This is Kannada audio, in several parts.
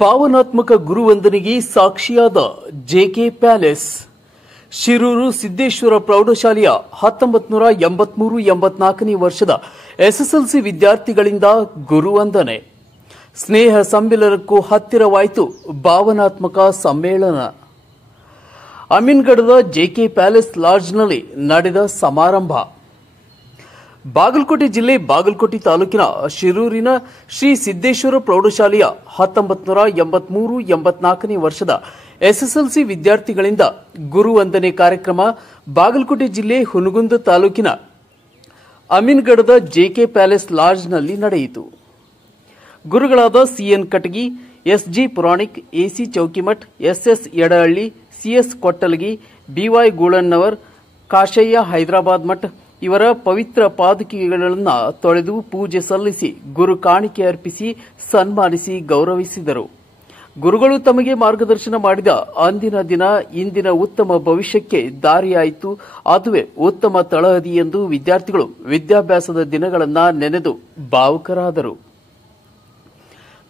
ಭಾವನಾತ್ಮಕ ಗುರುವಂದನೆಗೆ ಸಾಕ್ಷಿಯಾದ ಜೆಕೆ ಪ್ಯಾಲೇಸ್ ಶಿರೂರು ಸಿದ್ದೇಶ್ವರ ಪ್ರೌಢಶಾಲೆಯ 1983-84ನೇ ವರ್ಷದ ಎಸ್ಎಸ್ಎಲ್ಸಿ ವಿದ್ಯಾರ್ಥಿಗಳಿಂದ ಗುರುವಂದನೆ ಸ್ನೇಹ ಸಮ್ಮಿಲನಕ್ಕೂ ಹತ್ತಿರವಾಯಿತು ಭಾವನಾತ್ಮಕ ಸಮ್ಮೇಳನ. ಅಮೀನ್ಗಢದ ಜೆಕೆ ಪ್ಯಾಲೇಸ್ ಲಾಡ್ಜ್ನಲ್ಲಿ ನಡೆದ ಸಮಾರಂಭ. ಬಾಗಲಕೋಟೆ ಜಿಲ್ಲೆ ಬಾಗಲಕೋಟೆ ತಾಲೂಕಿನ ಶಿರೂರಿನ ಶ್ರೀ ಸಿದ್ದೇಶ್ವರ ಪ್ರೌಢಶಾಲೆಯ 1983-84ನೇ ವರ್ಷದ ಎಸ್ಎಸ್ಎಲ್ಸಿ ವಿದ್ಯಾರ್ಥಿಗಳಿಂದ ಗುರುವಂದನೆ ಕಾರ್ಯಕ್ರಮ ಬಾಗಲಕೋಟೆ ಜಿಲ್ಲೆ ಹುನಗುಂದ ತಾಲೂಕಿನ ಅಮೀನ್ಗಢದ ಜೆಕೆ ಪ್ಯಾಲೇಸ್ ಲಾಡ್ಜ್ನಲ್ಲಿ ನಡೆಯಿತು. ಗುರುಗಳಾದ CN Katagi, SG Puranik, AC Choukimath, SS Yadahalli, CS Kottalagi, BY Goolannavar, Kashayya Hyderabad Math ಇವರ ಪವಿತ್ರ ಪಾದುಕೆಗಳನ್ನು ತೊಳೆದು ಪೂಜೆ ಸಲ್ಲಿಸಿ ಗುರು ಕಾಣಿಕೆ ಅರ್ಪಿಸಿ ಸನ್ಮಾನಿಸಿ ಗೌರವಿಸಿದರು. ಗುರುಗಳು ತಮಗೆ ಮಾರ್ಗದರ್ಶನ ಮಾಡಿದ ಅಂದಿನ ದಿನ ಇಂದಿನ ಉತ್ತಮ ಭವಿಷ್ಯಕ್ಕೆ ದಾರಿಯಾಯಿತು, ಅದುವೇ ಉತ್ತಮ ತಳಹದಿ ಎಂದು ವಿದ್ಯಾರ್ಥಿಗಳು ವಿದ್ಯಾಭ್ಯಾಸದ ದಿನಗಳನ್ನು ನೆನೆದು ಭಾವುಕರಾದರು.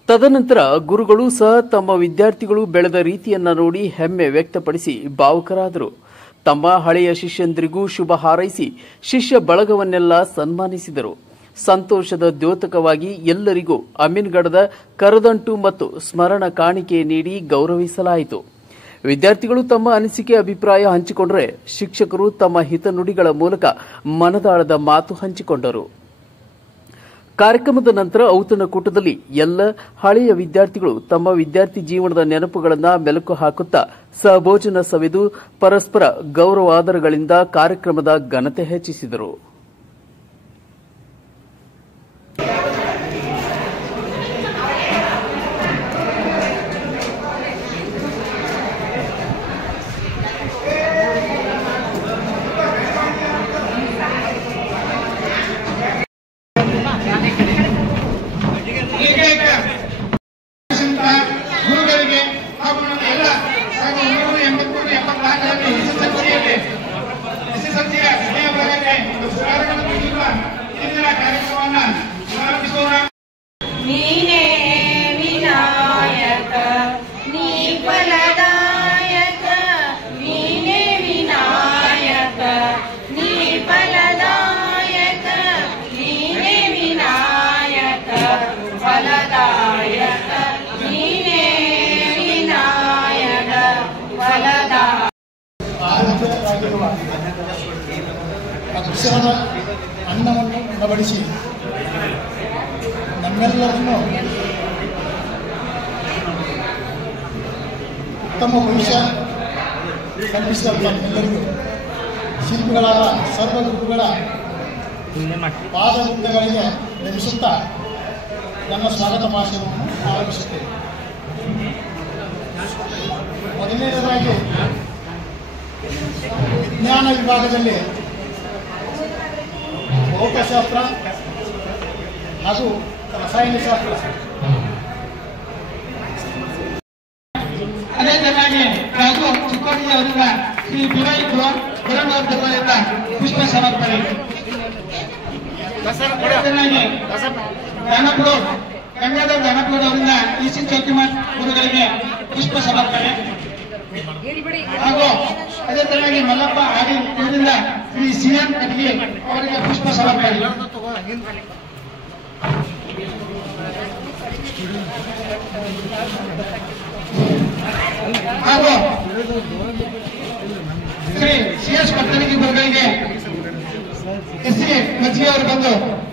ತದನಂತರ ಗುರುಗಳು ಸಹ ತಮ್ಮ ವಿದ್ಯಾರ್ಥಿಗಳು ಬೆಳೆದ ರೀತಿಯನ್ನ ನೋಡಿ ಹೆಮ್ಮೆ ವ್ಯಕ್ತಪಡಿಸಿ ಭಾವುಕರಾದರು. ತಮ್ಮ ಹಳೆಯ ಶಿಷ್ಯಂದ್ರಿಗೂ ಶುಭ ಹಾರೈಸಿ ಶಿಷ್ಯ ಬಳಗವನ್ನೆಲ್ಲ ಸನ್ಮಾನಿಸಿದರು. ಸಂತೋಷದ ದ್ಯೋತಕವಾಗಿ ಎಲ್ಲರಿಗೂ ಅಮೀನ್ಗಢದ ಕರದಂಟು ಮತ್ತು ಸ್ಮರಣ ಕಾಣಿಕೆ ನೀಡಿ ಗೌರವಿಸಲಾಯಿತು. ವಿದ್ಯಾರ್ಥಿಗಳು ತಮ್ಮ ಅನಿಸಿಕೆ ಅಭಿಪ್ರಾಯ ಹಂಚಿಕೊಂಡರೆ ಶಿಕ್ಷಕರು ತಮ್ಮ ಹಿತನುಡಿಗಳ ಮೂಲಕ ಮನದಾಳದ ಮಾತು ಹಂಚಿಕೊಂಡರು. ಕಾರ್ಯಕ್ರಮದ ನಂತರ ಔತಣಕೂಟದಲ್ಲಿ ಎಲ್ಲ ಹಳೆಯ ವಿದ್ಯಾರ್ಥಿಗಳು ತಮ್ಮ ವಿದ್ಯಾರ್ಥಿ ಜೀವನದ ನೆನಪುಗಳನ್ನು ಮೆಲುಕು ಹಾಕುತ್ತಾ ಸಹಭೋಜನ ಸವೆದು ಪರಸ್ಪರ ಗೌರವಾದರಗಳಿಂದ ಕಾರ್ಯಕ್ರಮದ ಘನತೆ ಹೆಚ್ಚಿಸಿದರು. ಗುರುಗಳಿಗೆ ಹಾಗೂ ನಮ್ಮ ಎಲ್ಲ 1983-84ರಲ್ಲಿ ಎಸ್ಎಸ್ಎಲ್ಸಿಯ ಸ್ನೇಹ ಬಳಗಕ್ಕೆ ಸ್ಮಾರಕವನ್ನು ನೀಡುವ ಇಂದಿನ ಕಾರ್ಯಕ್ರಮವನ್ನು ಪ್ರಾರಂಭಿಸೋಣ. ನೀನೇ ವಿನಾಯಕ ನೀ ಫಲದಾಯಕ, ನೀನೇ ವಿನಾಯಕ ನೀ ಫಲದಾಯಕ, ನೀನೇ ವಿನಾಯಕ ಫಲದಾಯಕ, ನೀನೇ ವಿನಾಯಕ ಫಲದಾಯಕ. ಆರೋಗ್ಯವಾಗಿರುವ ಅಕ್ಷರದ ಅನ್ನವನ್ನು ಉಣಬಡಿಸಿ ನಮ್ಮೆಲ್ಲರನ್ನು ಉತ್ತಮ ಭವಿಷ್ಯ ಕಲ್ಪಿಸಿದ ಎಲ್ಲರಿಗೂ ಶಿಲ್ಪಿಗಳಾದ ಸರ್ವ ಗುರುಗಳ ಪಾದವೃಂದಗಳಿಗೆ ನೆನೆಸುತ್ತಾ ನನ್ನ ಸ್ವಾಗತ ಭಾಷಣವನ್ನು ಆರಂಭಿಸುತ್ತೇನೆ. ಮೊದಲನೇದಾಗಿ ವಿಜ್ಞಾನ ವಿಭಾಗದಲ್ಲಿ ಭೌತಶಾಸ್ತ್ರ ಹಾಗೂ ರಸಾಯನಶಾಸ್ತ್ರ, ಅದೇ ಚೆನ್ನಾಗಿ ಹಾಗೂ ಚಿಕ್ಕೋಡಿ ಅವರಿಂದ ಶ್ರೀ ಬಿವೈ ಗುಳಣ್ಣವರಿಂದ ಪುಷ್ಪ ಸಮರ್ಪಣೆ. ಚೆನ್ನಾಗಿ ದಾನಪುರ ಗಂಗಾಧರ್ ದಾನಪುರ ಅವರಿಂದ ಇಸಿ ಚೌಕಿಮಠ್ ಗುರುಗಳಿಗೆ ಪುಷ್ಪ ಸಮರ್ಪಣೆ. ಹಾಗೂ ಅದೇ ತರನಾಗಿ ಮಲ್ಲಪ್ಪ ಆಡಿ ಇವರಿಂದ ಶ್ರೀ ಸಿಎನ್ ಕಟಗಿ ಅವರಿಗೆ ಪುಷ್ಪ ಸಮರ್ಪಣೆ. ಹಾಗೂ ಶ್ರೀ ಸಿಎಸ್ ಕೊಟ್ಟಲಗಿ ಗುರುಗಳಿಗೆ ಎಸ್ಸಿ ಮಜ್ಜಿ ಅವರು ಬಂದು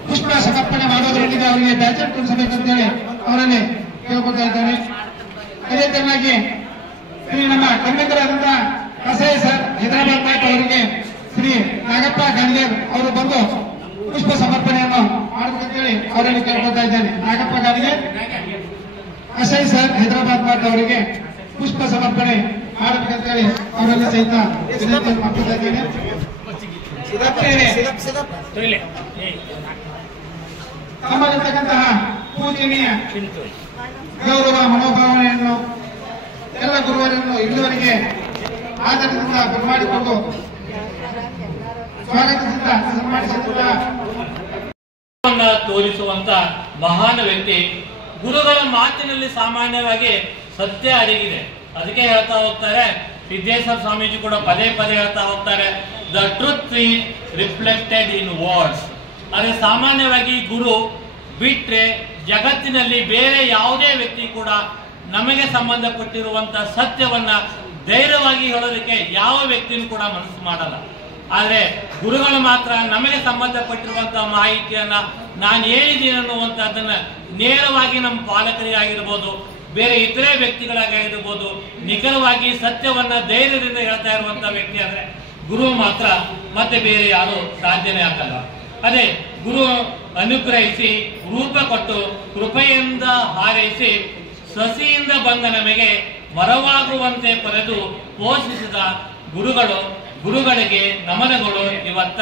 ಪುಷ್ಪ ಸಮರ್ಪಣೆ ಮಾಡೋದ್ರೊಂದಿಗೆ ಅವರಿಗೆ ಬ್ಯಾಚರ್ ಕೊಡಿಸಬೇಕಂತೇಳಿ ಅವರಲ್ಲಿ ಕೇಳ್ಕೊಳ್ತಾ ಇದ್ದಾರೆ. ಅದೇ ತರನಾಗಿ ಶ್ರೀ ನಮ್ಮ ಕನ್ನಡರಾದಂತ ಕಸಾಯಿ ಸರ್ ಹೈದರಾಬಾದ್ ನಾಯಕ್ ಅವರಿಗೆ ಶ್ರೀ ನಾಗಪ್ಪ ಗಾಂಧಿಯರ್ ಅವರು ಬಂದು ಪುಷ್ಪ ಸಮರ್ಪಣೆಯನ್ನು ಮಾಡಬೇಕಂತೇಳಿ ಅವರಲ್ಲಿ ಕೇಳ್ಕೊಳ್ತಾ ಇದ್ದೇನೆ. ನಾಗಪ್ಪ ಗಾಂಧಿಯರ್, ಕಸಾಯಿ ಸರ್ ಹೈದರಾಬಾದ್ ನಾಯಕ್ ಅವರಿಗೆ ಪುಷ್ಪ ಸಮರ್ಪಣೆ ಮಾಡಬೇಕಂತೇಳಿ ಅವರಲ್ಲಿ ಸಹಿತ ವಿನಂತಿಯನ್ನು ಮಾಡ್ಕೊಳ್ತಾ ಇದ್ದೇನೆ. ತಮ್ಮಲ್ಲಿರ್ತಕ್ಕಂತಹ ಪೂಜನೀಯ ಗೌರವ ಮನೋಭಾವನೆಯನ್ನು ಎಲ್ಲ ಗುರುವರನ್ನು ಇಲ್ಲಿವರೆಗೆ ಆದರದಿಂದ ಬರಮಾಡಿಕೊಂಡು ಸ್ವಾಗತದಿಂದ ಸನ್ಮಾನಿಸುತ್ತಾ ತೋರಿಸುವಂತ ಮಹಾನ್ ವ್ಯಕ್ತಿ ಗುರುಗಳ ಮಾತಿನಲ್ಲಿ ಸಾಮಾನ್ಯವಾಗಿ ಸತ್ಯ ಅಡಗಿದೆ. ಅದಕ್ಕೆ ಹೇಳ್ತಾ ಹೋಗ್ತಾರೆ, ಸಿದ್ದೇಶ್ವರ ಸ್ವಾಮೀಜಿ ಕೂಡ ಪದೇ ಪದೇ ಹೇಳ್ತಾ ಹೋಗ್ತಾರೆ, the truth is reflected in words. ಆದರೆ ಸಾಮಾನ್ಯವಾಗಿ ಗುರು ಬಿಟ್ರೆ ಜಗತ್ತಿನಲ್ಲಿ ಬೇರೆ ಯಾವುದೇ ವ್ಯಕ್ತಿ ಕೂಡ ನಮಗೆ ಸಂಬಂಧಪಟ್ಟಿರುವಂತಹ ಸತ್ಯವನ್ನ ಧೈರ್ಯವಾಗಿ ಹೇಳೋದಕ್ಕೆ ಯಾವ ವ್ಯಕ್ತಿನೂ ಕೂಡ ಮನಸ್ಸು ಮಾಡಲ್ಲ. ಆದರೆ ಗುರುಗಳು ಮಾತ್ರ ನಮಗೆ ಸಂಬಂಧಪಟ್ಟಿರುವಂತಹ ಮಾಹಿತಿಯನ್ನ ನಾನು ಹೇಳಿದ್ದೀನಿ ಅನ್ನುವಂಥದ್ದನ್ನ ನೇರವಾಗಿ ನಮ್ಮ ಪಾಲಕರಿಗಾಗಿರ್ಬೋದು, ಬೇರೆ ಇತರೆ ವ್ಯಕ್ತಿಗಳಾಗಿರ್ಬೋದು, ನಿಖರವಾಗಿ ಸತ್ಯವನ್ನ ಧೈರ್ಯದಿಂದ ಹೇಳ್ತಾ ಇರುವಂತಹ ವ್ಯಕ್ತಿ ಅಂದ್ರೆ ಗುರು ಮಾತ್ರ, ಮತ್ತೆ ಬೇರೆ ಯಾರು ಸಾಧ್ಯನೇ ಆಗಲ್ಲ. ಅದೇ ಗುರು ಅನುಗ್ರಹಿಸಿ ರೂಪ ಕೊಟ್ಟು ಕೃಪೆಯಿಂದ ಹಾರೈಸಿ ಸಸಿಯಿಂದ ಬಂದ ನಮಗೆ ಮರವಾಗುವಂತೆ ಪಡೆದು ಪೋಷಿಸಿದ ಗುರುಗಳಿಗೆ ನಮನಗಳು. ಇವತ್ತ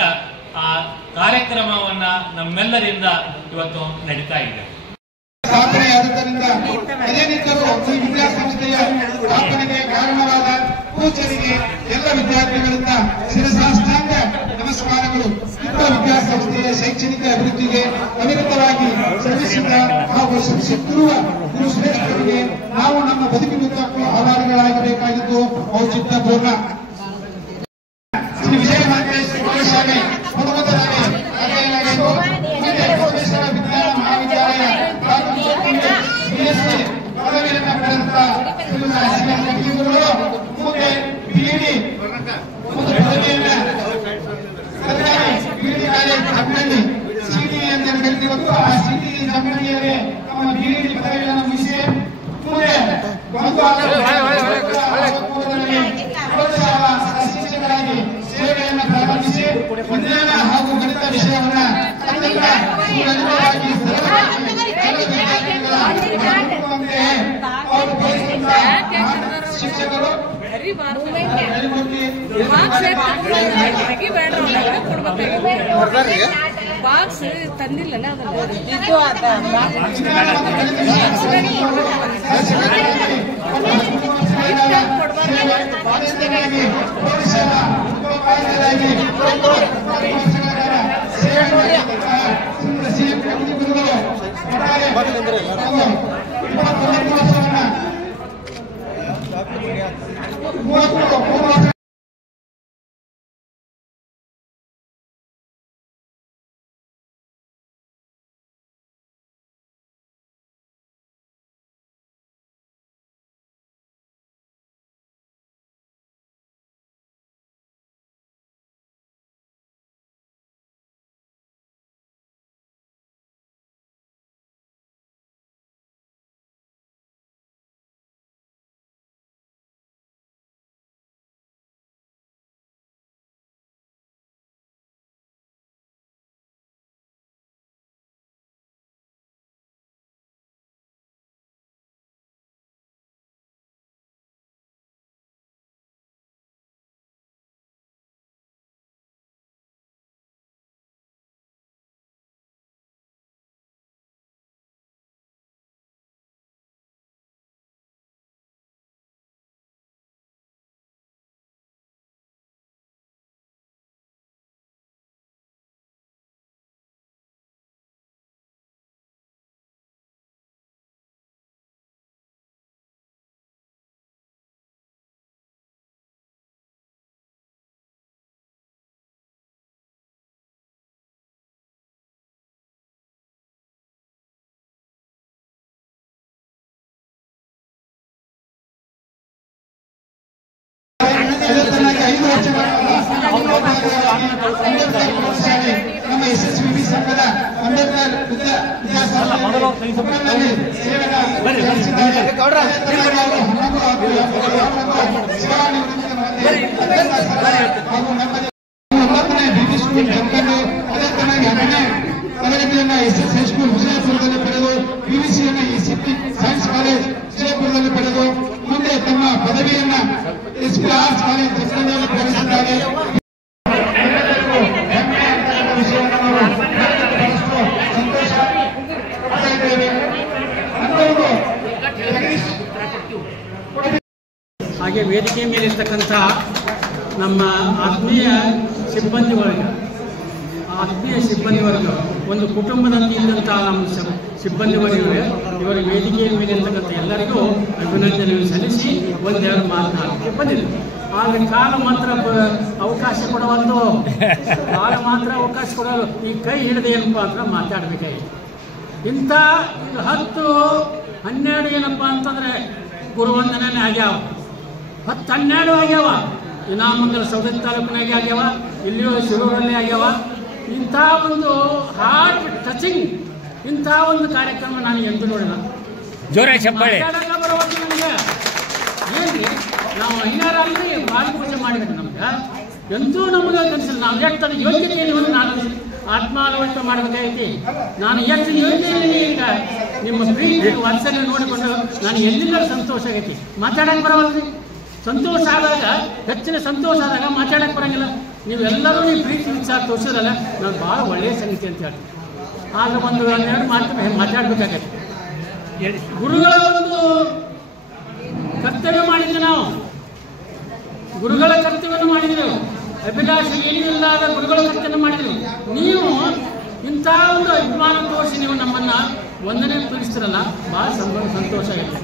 ಆ ಕಾರ್ಯಕ್ರಮವನ್ನ ನಮ್ಮೆಲ್ಲರಿಂದ ಇವತ್ತು ನಡೀತಾ ಇದೆ. ಸ್ಥಾಪನೆಯಾದದ್ದರಿಂದ ಅದೇನಿದ್ದರೂ ಈ ವಿದ್ಯಾಸಂಸ್ಥೆಯ ಸ್ಥಾಪನೆಗೆ ಕಾರಣವಾದ ಪೂಜ್ಯರಿಗೆ ಎಲ್ಲ ವಿದ್ಯಾರ್ಥಿಗಳಿಂದ ಶಿರಸಾಷ್ಟಾಂಗ ನಮಸ್ಕಾರಗಳು. ಇಂಥ ವಿದ್ಯಾಸಂಸ್ಥೆಯ ಶೈಕ್ಷಣಿಕ ಅಭಿವೃದ್ಧಿಗೆ ಅವಿರತವಾಗಿ ಶ್ರಮಿಸಿದ ಹಾಗೂ ಶ್ರಮಿಸುತ್ತಿರುವ ಗುರುಶ್ರೇಷ್ಠರಿಗೆ ನಾವು ನಮ್ಮ ಬದುಕಿನುದ್ದಕ್ಕೂ ಆಧಾರಗಳಾಗಬೇಕಾಗಿದ್ದು ಔಚಿತ್ಯಪೂರ್ಣ. ಶ್ರೀ ವಿಜಯ ಶಾಲೆ ಮೊದಲನೇದಾಗಿ ಬಸವೇಶ್ವರ ವಿಜ್ಞಾನ ಮಹಾವಿದ್ಯಾಲಯ ಬಿಎಸ್ಸಿ ಪದವಿಯನ್ನು ಪಡೆದಂತಹ ಮುಂದೆ ಬಿಇಡಿ ಪದವಿಯನ್ನ ಸರ್ಕಾರಿ ಬಿಇಡಿ ಕಾಲೇಜು ಹಬ್ಬಳ್ಳಿ ಸಿಡಿ ಅಂತ ಕರೆದಿರುವುದು. ಆ ಸಿಡಿ ಹಬ್ಬಳ್ಳಿಯಲ್ಲಿ ತಮ್ಮ ಬಿಇಡಿ ಪದವಿಯನ್ನು ಮುಗಿಸಿ ಮುಂದೆ ಶಿಕ್ಷಕರಾಗಿ ಸೇವೆಯನ್ನು ಪ್ರಾರಂಭಿಸಿ ವಿಜ್ಞಾನ ಹಾಗೂ ಗಣಿತ ವಿಷಯವನ್ನ ಶಿಕ್ಷಕರು ಬಾಕ್ಸ್ ತಂದಿಲ್ಲ ನಮ್ಮ SSVB ಸಂಘದ ಅಂಬೇಡ್ಕರ್ ತರಗತಿಯನ್ನ SS ಹೈಸ್ಕೂಲ್ ವಿಜಯಪುರದಲ್ಲಿ ಪಡೆದು PVCಯನ್ನ ಸೈನ್ಸ್ ಕಾಲೇಜ್ ವಿಜಯಪುರದಲ್ಲಿ ಪಡೆದು ಮುಂದೆ ತಮ್ಮ ಪದವಿಯನ್ನ SP ಆರ್ಟ್ಸ್ ಕಾಲೇಜ್ ಜಗತ್ತಿನಲ್ಲಿ ಪಡೆದಿದ್ದಾರೆ. ಹಾಗೆ ವೇದಿಕೆ ಮೇಲಿರ್ತಕ್ಕಂಥ ನಮ್ಮ ಆತ್ಮೀಯ ಸಿಬ್ಬಂದಿ ವರ್ಗ ಒಂದು ಕುಟುಂಬದಂತೆ ಇದ್ದಂಥ ನಮ್ಮ ಸಿಬ್ಬಂದಿ ವರ್ಗಗಳು ಇವರ ವೇದಿಕೆಯ ಮೇಲೆ ಇರ್ತಕ್ಕಂಥ ಎಲ್ಲರಿಗೂ ಅಭಿನಂದನೆಯನ್ನು ಸಲ್ಲಿಸಿ ಒಂದೆರಡು ಮಾತನಾಡಲಿಕ್ಕೆ ಬಂದಿದೆ. ಆದರೆ ಕಾಲ ಮಾತ್ರ ಅವಕಾಶ ಕೊಡವಲ್ದು, ಕಾಲ ಮಾತ್ರ ಅವಕಾಶ ಕೊಡೋದು. ಈ ಕೈ ಹಿಡಿದು ಏನಪ್ಪ ಅಂದ್ರೆ ಮಾತಾಡಬೇಕಾಗಿತ್ತು. ಇಂಥ 10-12 ಏನಪ್ಪ ಅಂತಂದರೆ ಗುರುವಂದನೆ ಆಗ್ಯಾವ, 10-12 ಆಗ್ಯಾವ. ಇನಾಮಂಗಲ ಸೌದತ್ತಿ ತಾಲೂಕಿನಾಗೆ ಆಗ್ಯಾವ, ಇಲ್ಲಿಯೂ ಶಿರೂರಲ್ಲಿ ಆಗ್ಯಾವ. ಇಂಥ ಒಂದು ಹಾರ್ಟ್ ಟಚಿಂಗ್ ಇಂಥ ಒಂದು ಕಾರ್ಯಕ್ರಮ ನಾನು ಎಂದು ನೋಡಿಲ್ಲ. ಜೋರ ಚಪ್ಪಾಳೆ ಬರುವಂತ ನಮಗೆ ಏನ್ರಿ, ನಾವು ಅಯ್ಯಾರಾಗ್ರಿ ಬಾಲ್ ಪೂಜೆ ಮಾಡಿದ್ರೆ ನಮ್ಗೆ ಎಂತೂ ನಮಗೆ ಅನ್ಸಿಲ್ಲ. ನಾವು ಎಷ್ಟು ಯೋಗ್ಯತೆಯಲ್ಲಿ ಒಂದು ನಾನು ಆತ್ಮಾಲೋಚನೆ ಮಾಡಬೇಕಾಗೈತಿ. ನಾನು ಎಷ್ಟು ಯೋಗ್ಯತೆಯಲ್ಲಿ ಈಗ ನಿಮ್ಮ ಪ್ರೀತಿ ವಾತ್ಸಲ್ಯ ನೋಡಿಕೊಂಡು ನಾನು ಎಲ್ಲಿಂದ ಸಂತೋಷ ಆಗೈತಿ. ಮಾತಾಡಕ್ಕೆ ಬರವಲ್ರಿ. ಸಂತೋಷ ಆದಾಗ, ಹೆಚ್ಚಿನ ಸಂತೋಷ ಆದಾಗ ಮಾತಾಡಕ್ಕೆ ಬರೋಂಗಿಲ್ಲ. ನೀವೆಲ್ಲರೂ ನೀವು ಪ್ರೀತಿ ವಿಚಾರ ತೋರಿಸಿದ್ರಲ್ಲ, ನಾನು ಭಾಳ ಒಳ್ಳೆಯ ಸಂಗತಿ ಅಂತ ಹೇಳ್ತೀನಿ. ಆದ್ರೆ ಒಂದು 2 ಮಾತು ಮಾತಾಡಬೇಕಾಗೈತಿ. ಗುರುಗಳ ಒಂದು ಕರ್ತವ್ಯ ಮಾಡಿದ್ವಿ, ನಾವು ಗುರುಗಳ ಕರ್ತವ್ಯವನ್ನು ಮಾಡಿದೆವು. ಅಭಿಲಾಷೆ ಏನೂ ಇಲ್ಲದ ಗುರುಗಳ ಕರ್ತವ್ಯ ಮಾಡಿದೆವು. ನೀವು ಇಂಥ ಒಂದು ಅಭಿಮಾನ ತೋರಿಸಿ ನೀವು ನಮ್ಮನ್ನು ವಂದನೆ ತಿಳಿಸ್ತಿರಲ್ಲ, ಭಾಳ ಸಂತೋಷ ಆಗೈತೆ.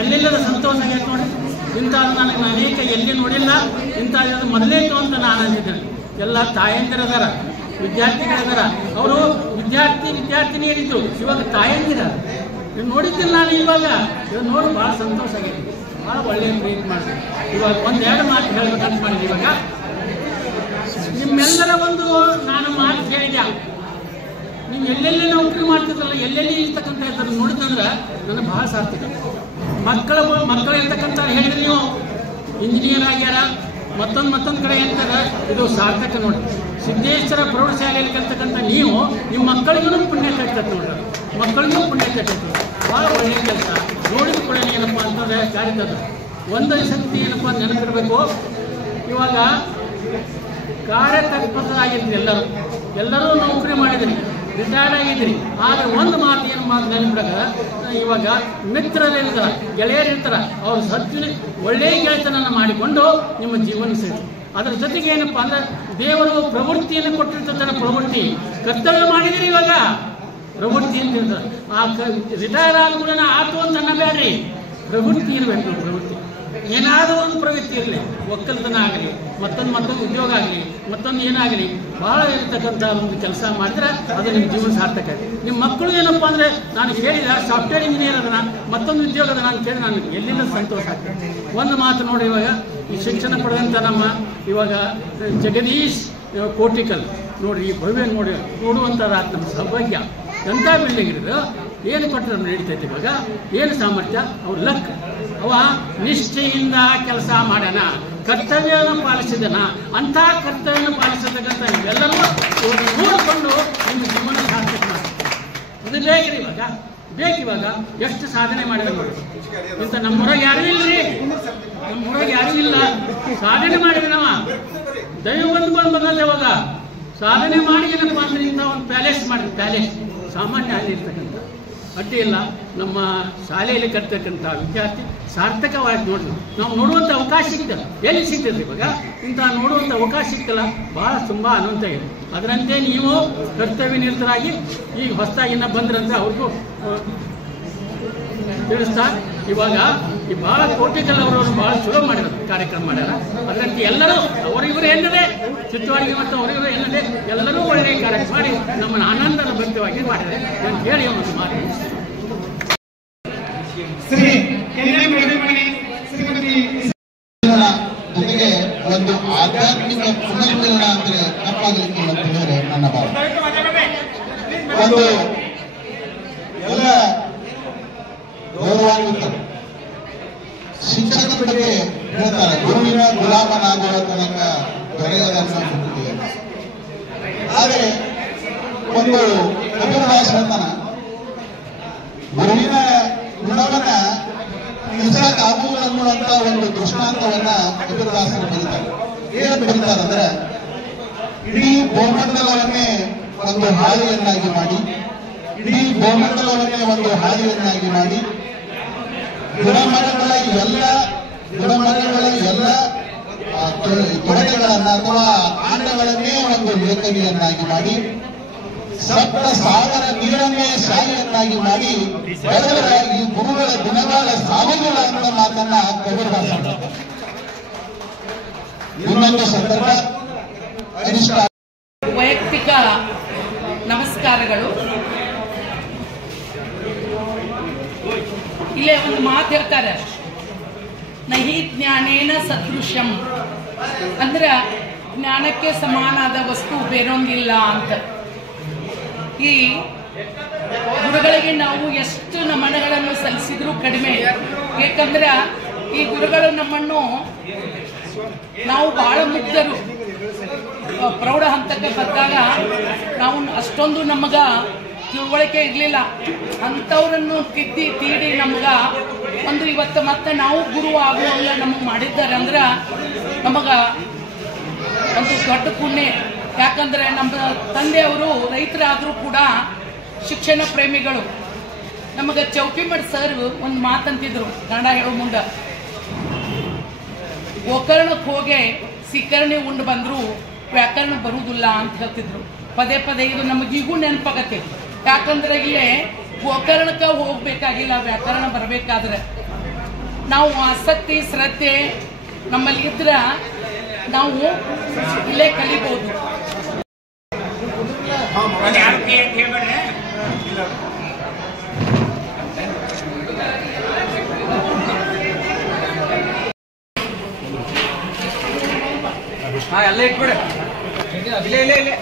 ಎಲ್ಲಿಲ್ಲದ ಸಂತೋಷ ಆಗೈತೆ ನೋಡಿ. ಇಂಥದ್ದು ನನಗೆ ಅನೇಕ ಎಲ್ಲಿ ನೋಡಿಲ್ಲ. ಇಂಥದ್ದು ಮೊದಲೇತು ಅಂತ ನಾನು ಅಂದಿದ್ದೇನೆ. ಎಲ್ಲ ತಾಯಂದಿರದಾರ, ವಿದ್ಯಾರ್ಥಿಗಳಿದಾರ. ಅವರು ವಿದ್ಯಾರ್ಥಿನಿಯರಿದ್ದು ಇವಾಗ ತಾಯಂದಿರ ನೋಡಿದ್ದಿಲ್ಲ ನಾನು. ಇವಾಗ ಇದು ನೋಡಿ ಭಾಳ ಸಂತೋಷ ಆಗೈತಿ, ಭಾಳ ಒಳ್ಳೆಯ ಪ್ರೀತಿ ಮಾಡಿದೆ. ಇವಾಗ 1-2 ಮಾತು ಹೇಳ್ಬೇಕಂತ ಮಾಡಿದೆ. ಇವಾಗ ನಿಮ್ಮೆಲ್ಲರ ಒಂದು ನಾನು ಮಾತು ಹೇಳಿದೆ. ನೀವು ಎಲ್ಲೆಲ್ಲಿ ನೌಕರಿ ಮಾಡ್ತಿದ್ರಲ್ಲ, ಎಲ್ಲೆಲ್ಲಿ ಇರ್ತಕ್ಕಂಥ ಇರ್ತಾರೆ ನೋಡಿದಂದ್ರೆ ನನಗೆ ಭಾಳ ಸಾರ್ಥಕ. ಮಕ್ಕಳು ಇರ್ತಕ್ಕಂಥ ಹೇಳಿದ್ರೆ ನೀವು ಇಂಜಿನಿಯರ್ ಆಗ್ಯಾರ, ಮತ್ತೊಂದು ಕಡೆ ಅಂತಾರೆ, ಇದು ಸಾರ್ಥಕ ನೋಡಿ. ಸಿದ್ದೇಶ್ವರ ಪ್ರೌಢಶಾಲೆಯಲ್ಲಿ ಕಲ್ತಕ್ಕಂಥ ನೀವು ನಿಮ್ಮ ಮಕ್ಕಳಿಗೂ ಪುಣ್ಯ ಕಟ್ತದೆ ನೋಡ್ರಿ, ಮಕ್ಕಳಿಗೂ ಪುಣ್ಯ ಕಟ್ಟೈತಿ. ಭಾಳ ಒಳ್ಳೆಯ ಕೆಲಸ. ನೋಡಿದ ಕೂಡ ಏನಪ್ಪ ಅಂತಂದರೆ ಕಾರ್ಯದ ಒಂದು ಶಕ್ತಿ ಏನಪ್ಪ ನೆನಪಿರಬೇಕು. ಇವಾಗ ಕಾರ್ಯತತ್ಪರರಾಗಿದ್ರಿ, ಎಲ್ಲರೂ ನೌಕರಿ ಮಾಡಿದ್ರಿ, ರಿಟೈರ್ಡ್ ಆಗಿದ್ರಿ. ಆದರೆ ಒಂದು ಮಾತು ಏನು ಮಾತು ನೆನಪಿಡಕ, ಇವಾಗ ಮಿತ್ರರಿರ್ತಾರ, ಗೆಳೆಯರಿರ್ತಾರ, ಅವ್ರು ಒಳ್ಳೆಯ ಗೆಳೆತನ ಮಾಡಿಕೊಂಡು ನಿಮ್ಮ ಜೀವನ ಸೇರಿ. ಅದರ ಜೊತೆಗೆ ಏನಪ್ಪ ಅಂದ್ರೆ ದೇವರು ಪ್ರವೃತ್ತಿಯನ್ನು ಕೊಟ್ಟಿರ್ತಾರೆ. ಪ್ರವೃತ್ತಿ ಕರ್ತವ್ಯ ಮಾಡಿದಿರಿ. ಇವಾಗ ಪ್ರವೃತ್ತಿ ಅಂತ ಇರ್ತಾರೆ. ಆ ರಿಟೈರ್ ಆದ ಕೂಡ ಆತು ಅಂತ ಅನ್ನಬೇಡ್ರಿ, ಪ್ರವೃತ್ತಿ ಇರಬೇಕು. ಪ್ರವೃತ್ತಿ ಏನಾದರೂ ಒಂದು ಪ್ರವೃತ್ತಿ ಇರಲಿ, ಒಕ್ಕಲ್ತನ ಆಗಲಿ, ಮತ್ತೊಂದು ಉದ್ಯೋಗ ಆಗಲಿ, ಮತ್ತೊಂದು ಏನಾಗಲಿ, ಭಾಳ ಇರತಕ್ಕಂಥ ಒಂದು ಕೆಲಸ ಮಾಡಿದ್ರೆ ಅದು ನಿಮ್ಮ ಜೀವನ ಸಾರ್ಥಕ. ನಿಮ್ಮ ಮಕ್ಕಳು ಏನಪ್ಪ ಅಂದರೆ ನಾನು ಹೇಳಿದ ಸಾಫ್ಟ್ವೇರ್ ಇಂಜಿನಿಯರ್ ಅದನ್ನ, ಮತ್ತೊಂದು ಉದ್ಯೋಗ ಅದ ನಾನು ಕೇಳಿ ನಾನು ಎಲ್ಲಿಂದ ಸಂತೋಷ ಆಗ್ತದೆ. ಒಂದು ಮಾತು ನೋಡಿ, ಇವಾಗ ಈ ಶಿಕ್ಷಣ ಪಡೆದಂಥ ನಮ್ಮ ಇವಾಗ ಜಗದೀಶ್ ಕೋಟಿಕಲ್ ನೋಡ್ರಿ, ಈ ಭವ್ಯ ನೋಡುವಂಥದ್ದು ನಮ್ಮ ಸೌಭಾಗ್ಯ. ಎಂಥ ಬಿಲ್ಡಿಂಗ್ ಇರೋದು, ಏನು ಕೊಟ್ಟರೆ ನಡೀತೈತೆ. ಇವಾಗ ಏನು ಸಾಮರ್ಥ್ಯ, ಅವ್ರ ಲಕ್, ಅವ ನಿಷ್ಠೆಯಿಂದ ಕೆಲಸ ಮಾಡೋಣ, ಕರ್ತವ್ಯವನ್ನು ಪಾಲಿಸಿದನ. ಅಂಥ ಕರ್ತವ್ಯವನ್ನು ಪಾಲಿಸತಕ್ಕಂಥ ನೀವೆಲ್ಲರೂ ನೋಡಿಕೊಂಡು ನಿಮ್ಮ ಜೀವನ ಸಾರ್ಥಕ ಮಾಡಿ. ಅದು ಬೇಕ್ರಿ, ಇವಾಗ ಎಷ್ಟು ಸಾಧನೆ ಮಾಡಿದ್ರೆ ನೋಡಿ. ಇಂಥ ನಮ್ಮೂರಾಗ ಯಾರೂ ಇಲ್ಲರಿ, ನಮ್ಮೂರಾಗ ಯಾರೂ ಇಲ್ಲ. ಸಾಧನೆ ಮಾಡಿದ್ರೆ ನಾವು ದೈವ ಬಂದ ಇವಾಗ ಸಾಧನೆ ಮಾಡಿ ಏನಪ್ಪ ಅಂದ್ರೆ ಇಂಥ ಒಂದು ಪ್ಯಾಲೇಸ್ ಮಾಡಿರಿ. ಪ್ಯಾಲೇಸ್ ಸಾಮಾನ್ಯ ಆಗಿರ್ತಕ್ಕಂಥ ಅಡ್ಡಿ ಇಲ್ಲ. ನಮ್ಮ ಶಾಲೆಯಲ್ಲಿ ಕರ್ತಕ್ಕಂಥ ವಿದ್ಯಾರ್ಥಿ ಸಾರ್ಥಕವಾಗಿ ನೋಡಿ ನಾವು ನೋಡುವಂಥ ಅವಕಾಶ ಸಿಗ್ತದೆ. ಎಲ್ಲಿ ಸಿಗ್ತದೆ ಇವಾಗ ಇಂಥ ನೋಡುವಂಥ ಅವಕಾಶ ಸಿಗ್ತಲ್ಲ, ಭಾಳ ತುಂಬ ಅನಂತ ಇದೆ. ಅದರಂತೆ ನೀವು ಕರ್ತವ್ಯ ನಿರತರಾಗಿ ಈಗ ಹೊಸದಾಗಿನ್ನ ಬಂದ್ರಂತ ಅವ್ರಿಗೂ ತಿಳಿಸ್ತಾ, ಇವಾಗ ಈ ಭಾಳ ಕೋಟಿಕಲ್ ಅವರವರು ಭಾಳ ಚಲೋ ಮಾಡಿರೋದು ಕಾರ್ಯಕ್ರಮ ಮಾಡ್ಯಾರ. ಅದರಂತೆ ಎಲ್ಲರೂ ಅವರಿವರು ಎನ್ನದೆ ಚಿತ್ತವಾಡಿಗೆ ಮತ್ತು ಅವರಿವರು ಎನ್ನದೆ ಎಲ್ಲರೂ ಒಳ್ಳೆಯ ಕಾರ್ಯಕ್ರಮ ಮಾಡಿ ನಮ್ಮನ್ನು ಆನಂದದ ಭಕ್ತವಾಗಿ ಮಾಡಿದ್ದಾರೆ ಅಂತ ಹೇಳಿ ಒಂದು ಮಾತು. ಜೊತೆಗೆ ಒಂದು ಆಧ್ಯಾತ್ಮಿಕ ಪುನರ್ಮಿಲನ ಅಂದ್ರೆ ತಪ್ಪಾಗಲಿಕ್ಕೆ ಅಂತ ಹೇಳಿದ್ರೆ ನನ್ನ ಭಾವ. ಒಂದು ಎಲ್ಲ ಗೌರವಾನ್ವಿತರು ಶಿಕ್ಷಕರ ಬಗ್ಗೆ ಹೇಳ್ತಾರೆ, ಗುರುವಿನ ಗುಲಾಮನಾಗುವ ತನಕ ದೊರೆಯದನ್ನು ಬಿಟ್ಟಿದೆ. ಆದರೆ ಒಂದು ಕಬೀರದಾಸ್ ಹೇಳ್ತಾನ, ಗುರುವಿನ ಗುಣವನ್ನ ತಿಳಿಸಕ್ಕಾಗುವುದು ಅನ್ನುವಂತ ಒಂದು ದೃಷ್ಟಾಂತವನ್ನ ಕಬೀರದಾಸರು ಬರೀತಾರೆ. ಏನು ಬರೀತಾರಂದ್ರೆ, ಇಡೀ ಭೂಮಂಡಲವನ್ನೇ ಒಂದು ಹಾದಿಯನ್ನಾಗಿ ಮಾಡಿ, ಇಡೀ ಭೂಮಂಡಲವನ್ನೇ ಒಂದು ಹಾದಿಯನ್ನಾಗಿ ಮಾಡಿ, ಗಿಡಮರಗಳ ಎಲ್ಲ ತೊಡಗೆಗಳನ್ನ ಅಥವಾ ಕಾಂಡಗಳನ್ನೇ ಒಂದು ಲೇಖನಿಯನ್ನಾಗಿ ಮಾಡಿ, ಸಪ್ತ ಸಾಗರ ನೀರನ್ನೇ ಶಾಲೆಯನ್ನಾಗಿ ಮಾಡಿ ಬೆಳೆದ ಈ ಗುರುಗಳ ದಿನಗಳ ಸಾಗುಗಳ ಅಂತ ಮಾತನ್ನ ಕವಿದಾಸ ಇನ್ನೊಂದು ಸಂದರ್ಭ ಕನಿಷ್ಠ ವೈಯಕ್ತಿಕ ನಮಸ್ಕಾರಗಳು. ಇಲ್ಲೇ ಒಂದು ಮಾತು ಹೇಳ್ತಾರೆ, ನಹಿ ಜ್ಞಾನೇನ ಸದೃಶ್ಯಂ, ಅಂದ್ರ ಜ್ಞಾನಕ್ಕೆ ಸಮಾನಾದ ವಸ್ತು ಬೇರೊಂದಿಲ್ಲ ಅಂತ. ಈ ಗುರುಗಳಿಗೆ ನಾವು ಎಷ್ಟು ನಮನಗಳನ್ನು ಸಲ್ಲಿಸಿದ್ರೂ ಕಡಿಮೆ. ಏಕೆಂದ್ರೆ ಈ ಗುರುಗಳು ನಮ್ಮನ್ನು ನಾವು ಬಹಳ ಮುಗ್ಧರು. ಪ್ರೌಢ ಹಂತಕ್ಕೆ ಬಂದಾಗ ನಾವು ಅಷ್ಟೊಂದು ನಮಗ ತಿಳುವಳಿಕೆ ಇರಲಿಲ್ಲ. ಅಂಥವ್ರನ್ನು ತಿದ್ದಿ ತೀಡಿ ನಮ್ಗ ಒಂದು ಇವತ್ತು ಮತ್ತೆ ನಾವು ಗುರು ಆಗುವಂಗ ನಮಗೆ ಮಾಡಿದ್ದಾರೆ ಅಂದ್ರೆ ನಮಗ ಒಂದು ದೊಡ್ಡ ಪುಣ್ಯ. ಯಾಕಂದ್ರೆ ನಮ್ಮ ತಂದೆಯವರು ರೈತರಾದರೂ ಕೂಡ ಶಿಕ್ಷಣ ಪ್ರೇಮಿಗಳು. ನಮಗೆ ಚೌಕಿಮಠ್ ಸರ್ ಒಂದು ಮಾತಂತಿದ್ರು ಕನ್ನಡ ಹೇಳೋ ಮುಂದೆ, ಗೋಕರ್ಣಕ್ಕೆ ಹೋಗಿ ಸಿಕರ್ಣಿ ಉಂಡು ಬಂದ್ರು ವ್ಯಾಕರಣ ಬರುವುದಿಲ್ಲ ಅಂತ ಹೇಳ್ತಿದ್ರು. ಪದೇ ಪದೇ ಇದು ನಮಗೀಗೂ ನೆನಪಾಗತ್ತೆ. ಯಾಕಂದ್ರೆ ಇಲ್ಲೇ ಗೋಕರ್ಣಕ್ಕೆ ಹೋಗ್ಬೇಕಾಗಿಲ್ಲ, ವ್ಯಾಕರಣ ಬರಬೇಕಾದ್ರೆ ನಾವು ಆಸಕ್ತಿ ಶ್ರದ್ಧೆ ನಮ್ಮಲ್ಲಿ ಇದ್ರೆ ನಾವು ಇಲ್ಲೇ ಕಲಿಬಹುದು. ಎಲ್ಲ ಇಟ್ಬಿಡ ಇಲ್ಲೇ ಇಲ್ಲೇ ಇಲ್ಲೇ